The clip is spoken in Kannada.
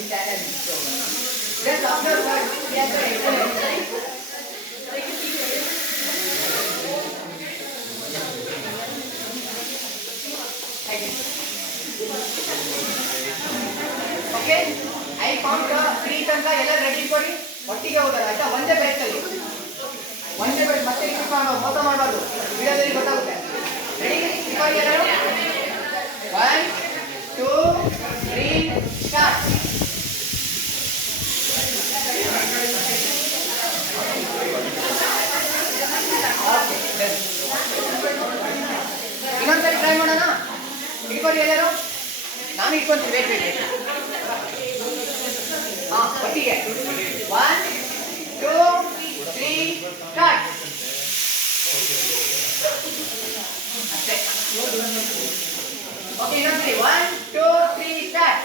will stand and show. Just observe her. Yes, sir. Excellent. Okay I can't 3 ತನಕ ಎಲ್ಲ ರೆಡಿ ಕೊಡಿ ಒಟ್ಟಿಗೆ ಹೋಗೋಣ ಆಯ್ತಾ ಒಂದೇ ಬೆಲ್ಟಲ್ಲಿ ಒಂದೇ ಬೆಲ್ಟ್ ಮತ್ತೆ ರಿಪೀಟ್ ಮಾಡೋ ಮೋಸ ಮಾಡಬಾರ್ದು ವಿಡಿಯೋದಲ್ಲಿ ಗೊತ್ತಾಗುತ್ತೆ ರೆಡಿ ಇವಾಗ ಎಲ್ಲರೂ 1 2 3 ಸ್ಟಾರ್ಟ್ ಓಕೆ ಇನ್ನೊಂದ್ಸರಿ ಟ್ರೈ ಮಾಡೋಣ ಇಟ್ಕೊಳ್ಳಿ ಎಲ್ಲರೂ ನಾನು ಇಟ್ಕೊಂತೀನಿ ವೇಟ್ ವೇಟ್ ಹಾಂ ಒಟ್ಟಿಗೆ 1 2 3 ಸ್ಟಾರ್ಟ್ ಅಷ್ಟೇ ಓಕೆ ಇನ್ನೊಂದ್ಸರಿ 1 2 3 ಸ್ಟಾರ್ಟ್